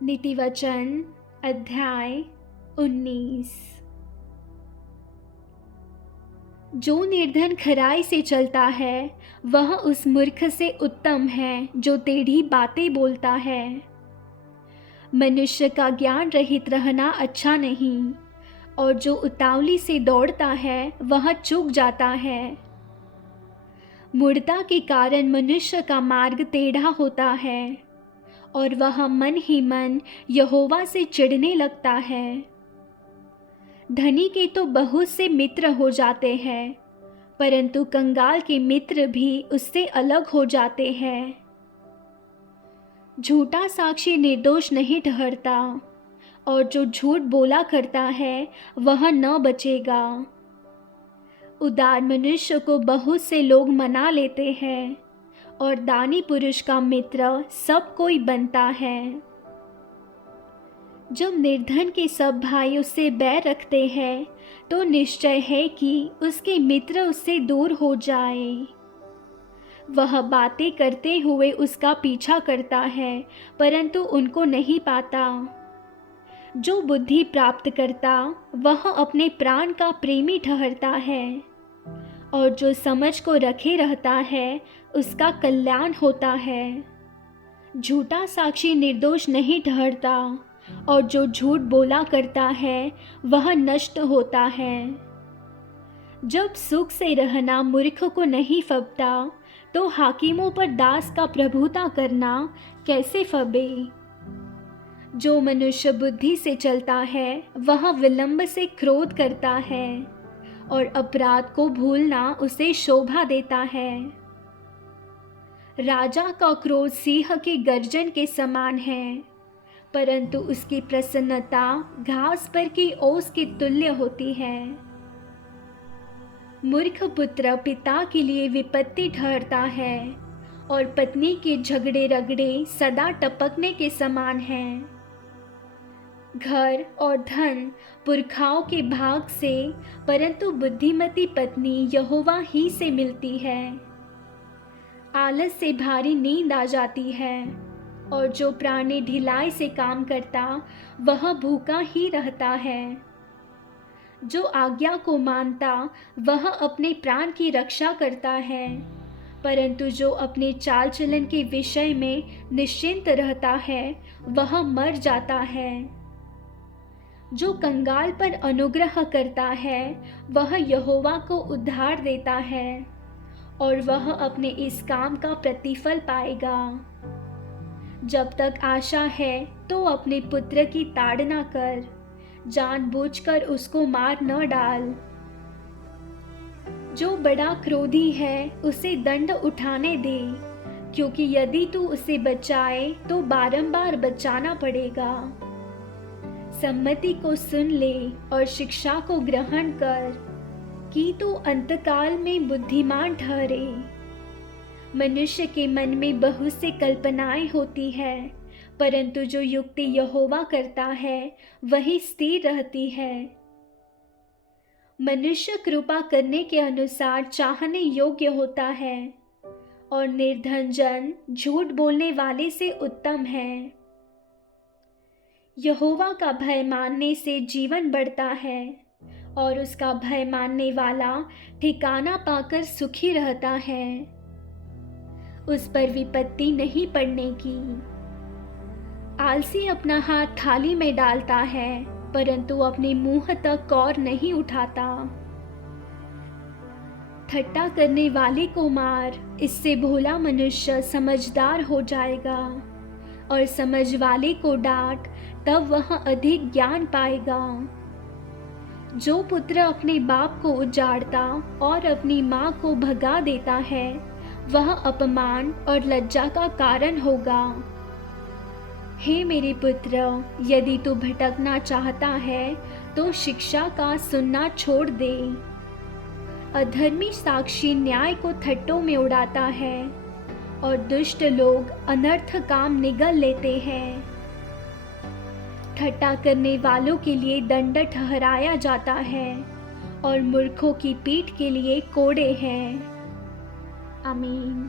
नीतिवचन अध्याय 19। जो निर्धन खराई से चलता है वह उस मूर्ख से उत्तम है जो टेढ़ी बातें बोलता है। मनुष्य का ज्ञान रहित रहना अच्छा नहीं, और जो उतावली से दौड़ता है वह चूक जाता है। मूढ़ता के कारण मनुष्य का मार्ग टेढ़ा होता है, और वह मन ही मन यहोवा से चिढ़ने लगता है। धनी के तो बहुत से मित्र हो जाते हैं, परंतु कंगाल के मित्र भी उससे अलग हो जाते हैं। झूठा साक्षी निर्दोष नहीं ठहरता, और जो झूठ बोला करता है वह न बचेगा। उदार मनुष्य को बहुत से लोग मना लेते हैं, और दानी पुरुष का मित्र सब कोई बनता है। जब निर्धन के सब भाई उससे बैर रखते हैं तो निश्चय है कि उसके मित्र उससे दूर हो जाए। वह बातें करते हुए उसका पीछा करता है, परंतु उनको नहीं पाता। जो बुद्धि प्राप्त करता वह अपने प्राण का प्रेमी ठहरता है, और जो समझ को रखे रहता है उसका कल्याण होता है। झूठा साक्षी निर्दोष नहीं ठहरता, और जो झूठ बोला करता है वह नष्ट होता है। जब सुख से रहना मूर्ख को नहीं फबता, तो हाकिमों पर दास का प्रभुता करना कैसे फबे। जो मनुष्य बुद्धि से चलता है वह विलंब से क्रोध करता है, और अपराध को भूलना उसे शोभा देता है। राजा का क्रोध सिंह के गर्जन के समान है, परंतु उसकी प्रसन्नता घास पर की ओस के तुल्य होती है। मूर्ख पुत्र पिता के लिए विपत्ति ठहरता है, और पत्नी के झगड़े रगड़े सदा टपकने के समान हैं। घर और धन पुरखाओं के भाग से, परंतु बुद्धिमती पत्नी यहोवा ही से मिलती है। आलस से भारी नींद आ जाती है, और जो प्राणी ढिलाई से काम करता वह भूखा ही रहता है। जो आज्ञा को मानता वह अपने प्राण की रक्षा करता है, परंतु जो अपने चाल चलन के विषय में निश्चिंत रहता है वह मर जाता है। जो कंगाल पर अनुग्रह करता है वह यहोवा को उद्धार देता है, और वह अपने इस काम का प्रतिफल पाएगा। जब तक आशा है तो अपने पुत्र की ताड़ना कर, जानबूझकर उसको मार न डाल। जो बड़ा क्रोधी है उसे दंड उठाने दे, क्योंकि यदि तू उसे बचाए तो बारंबार बचाना पड़ेगा। सम्मति को सुन ले और शिक्षा को ग्रहण कर, कि तू अंतकाल में बुद्धिमान ठहरे। मनुष्य के मन में बहुत से कल्पनाएं होती है, परंतु जो युक्ति यहोवा करता है वही स्थिर रहती है। मनुष्य कृपा करने के अनुसार चाहने योग्य होता है, और निर्धन जन झूठ बोलने वाले से उत्तम है। यहोवा का भय मानने से जीवन बढ़ता है, और उसका भय मानने वाला ठिकाना पाकर सुखी रहता है। उस पर विपत्ति नहीं पड़ने की। आलसी अपना हाथ थाली में डालता है, परंतु अपने मुंह तक कौर नहीं उठाता। ठट्टा करने वाले को मार, इससे भोला मनुष्य समझदार हो जाएगा, और समझ वाले को डांट, तब वह अधिक ज्ञान पाएगा। जो पुत्र अपने बाप को उजाड़ता और अपनी माँ को भगा देता है वह अपमान और लज्जा का कारण होगा। हे मेरे पुत्र, यदि तू भटकना चाहता है तो शिक्षा का सुनना छोड़ दे। अधर्मी साक्षी न्याय को थट्टों में उड़ाता है, और दुष्ट लोग अनर्थ काम निगल लेते हैं। ठट्टा करने वालों के लिए दंड ठहराया जाता है, और मूर्खों की पीठ के लिए कोड़े हैं। आमीन।